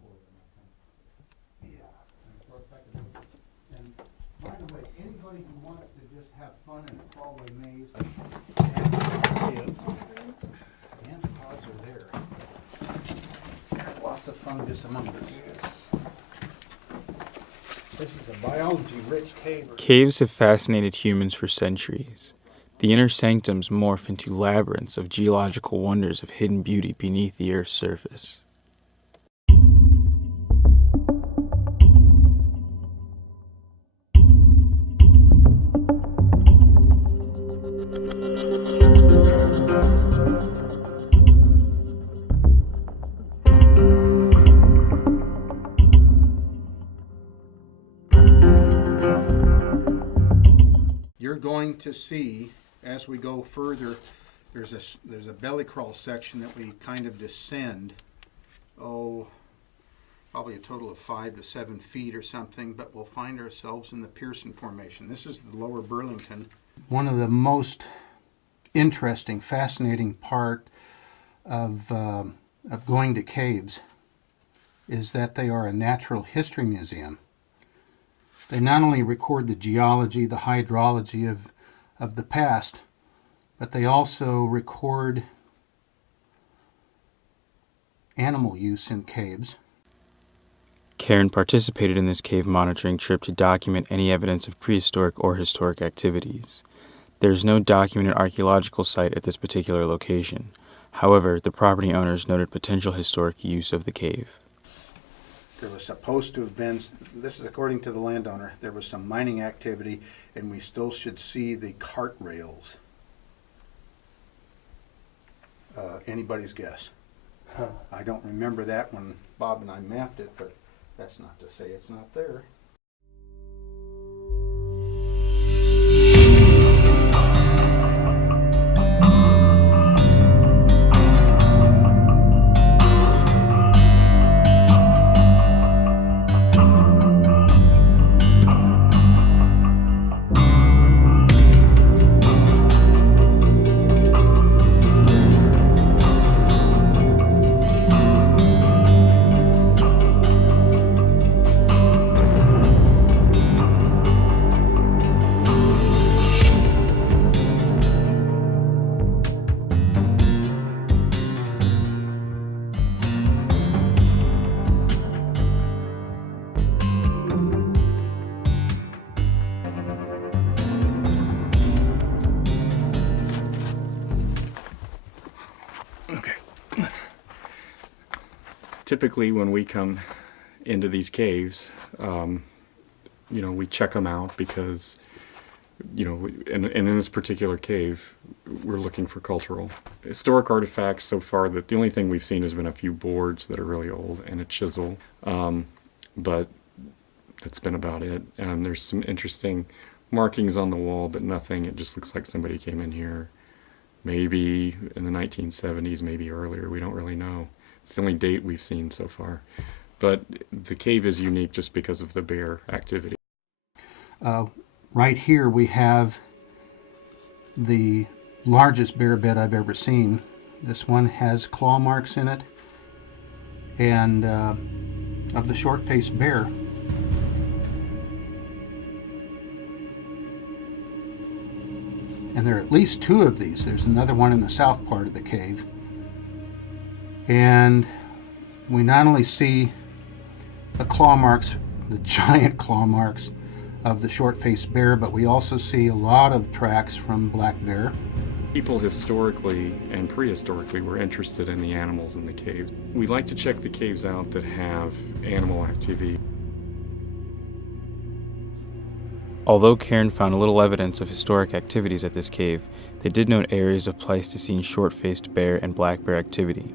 for them, I think. Yeah. And by the way, anybody who wants to just have fun in a hallway maze, anthropods are there. Lots of fungus among us. This is a biology-rich cave. Caves have fascinated humans for centuries. The inner sanctums morph into labyrinths of geological wonders of hidden beauty beneath the Earth's surface. You're going to see, as we go further, there's a belly crawl section that we kind of descend, probably a total of 5 to 7 feet or something, but we'll find ourselves in the Pearson Formation. This is the lower Burlington. One of the most interesting, fascinating part of going to caves is that they are a natural history museum. They not only record the geology, the hydrology of the past, but they also record animal use in caves. CAIRN participated in this cave monitoring trip to document any evidence of prehistoric or historic activities. There is no documented archaeological site at this particular location. However, the property owners noted potential historic use of the cave. There was supposed to have been, this is according to the landowner, there was some mining activity, and we still should see the cart rails. Anybody's guess? I don't remember that when Bob and I mapped it, but that's not to say it's not there. Typically when we come into these caves, we check them out because, in this particular cave, we're looking for cultural. Historic artifacts so far, that the only thing we've seen has been a few boards that are really old and a chisel, but that's been about it. And there's some interesting markings on the wall, but nothing. It just looks like somebody came in here maybe in the 1970s, maybe earlier. We don't really know. It's the only date we've seen so far. But the cave is unique just because of the bear activity. Right here we have the largest bear bed I've ever seen. This one has claw marks in it, and of the short-faced bear. And there are at least 2 of these. There's another one in the south part of the cave. And we not only see the claw marks, the giant claw marks of the short-faced bear, but we also see a lot of tracks from black bear. People historically and prehistorically were interested in the animals in the cave. We like to check the caves out that have animal activity. Although CAIRN found little evidence of historic activities at this cave, they did note areas of Pleistocene short-faced bear and black bear activity.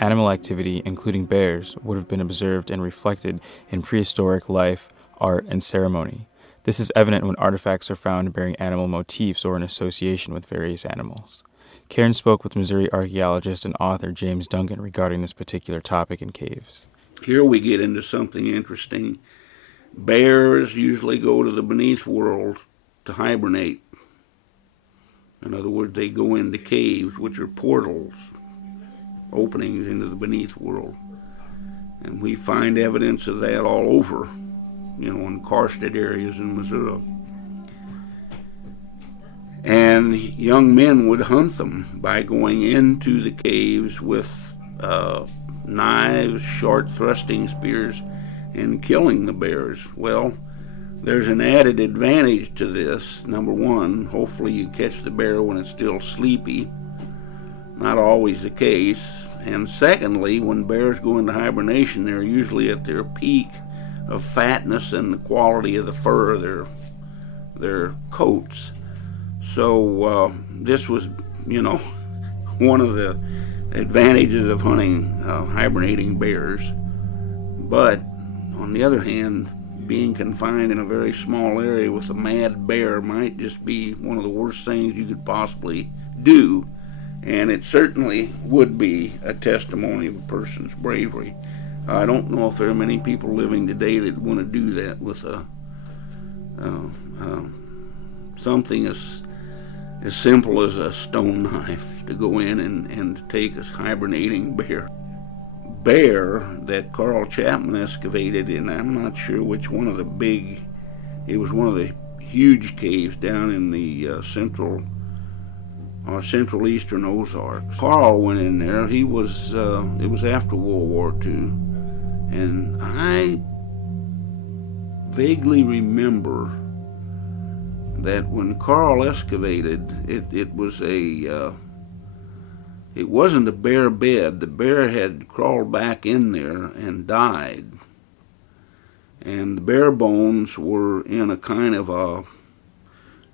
Animal activity, including bears, would have been observed and reflected in prehistoric life, art, and ceremony. This is evident when artifacts are found bearing animal motifs or in association with various animals. CAIRN spoke with Missouri archaeologist and author James Duncan regarding this particular topic in caves. Here we get into something interesting. Bears usually go to the beneath world to hibernate. In other words, they go into caves, which are portals, openings into the beneath world. And we find evidence of that all over, in karsted areas in Missouri. And young men would hunt them by going into the caves with knives, short thrusting spears, and killing the bears. Well, there's an added advantage to this. Number one, hopefully you catch the bear when it's still sleepy. Not always the case. And secondly, when bears go into hibernation, they're usually at their peak of fatness and the quality of the fur of their coats. So this was, one of the advantages of hunting hibernating bears. But on the other hand, being confined in a very small area with a mad bear might just be one of the worst things you could possibly do. And it certainly would be a testimony of a person's bravery. I don't know if there are many people living today that want to do that with something as simple as a stone knife, to go in and take a hibernating bear. Bear that Carl Chapman excavated in, I'm not sure which one of the it was one of the huge caves down in the central eastern Ozarks. Carl went in there. It was after World War II, and I vaguely remember that when Carl excavated, it wasn't a bear bed. The bear had crawled back in there and died, and the bear bones were in a kind of a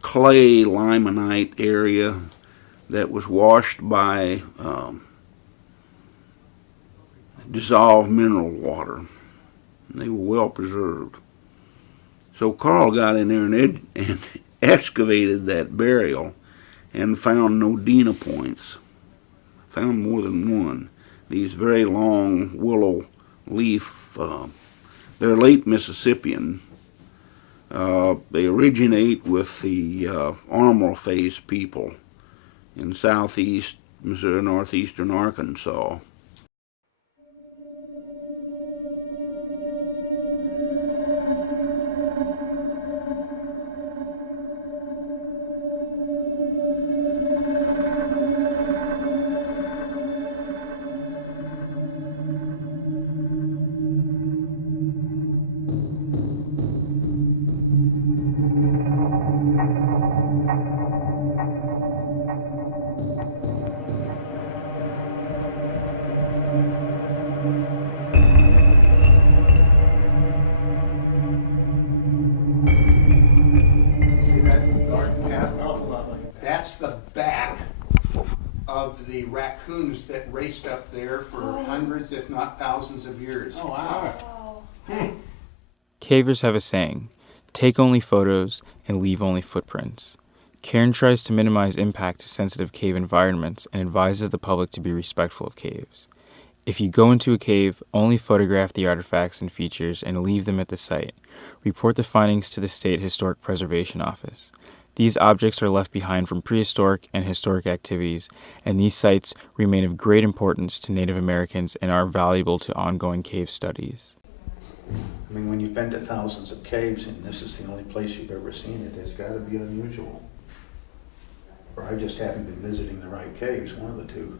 clay limonite area that was washed by dissolved mineral water. And they were well preserved. So Carl got in there and excavated that burial and found nodina points. Found more than one. These very long willow leaf, they're late Mississippian. They originate with the armoral phase people in southeast Missouri, northeastern Arkansas. That's the back of the raccoons that raced up there for hundreds, if not thousands of years. Oh, wow. Cavers have a saying, take only photos and leave only footprints. CAIRN tries to minimize impact to sensitive cave environments and advises the public to be respectful of caves. If you go into a cave, only photograph the artifacts and features and leave them at the site. Report the findings to the State Historic Preservation Office. These objects are left behind from prehistoric and historic activities, and these sites remain of great importance to Native Americans and are valuable to ongoing cave studies. I mean, when you've been to thousands of caves and this is the only place you've ever seen it, it's got to be unusual. Or I just haven't been visiting the right caves, one of the two.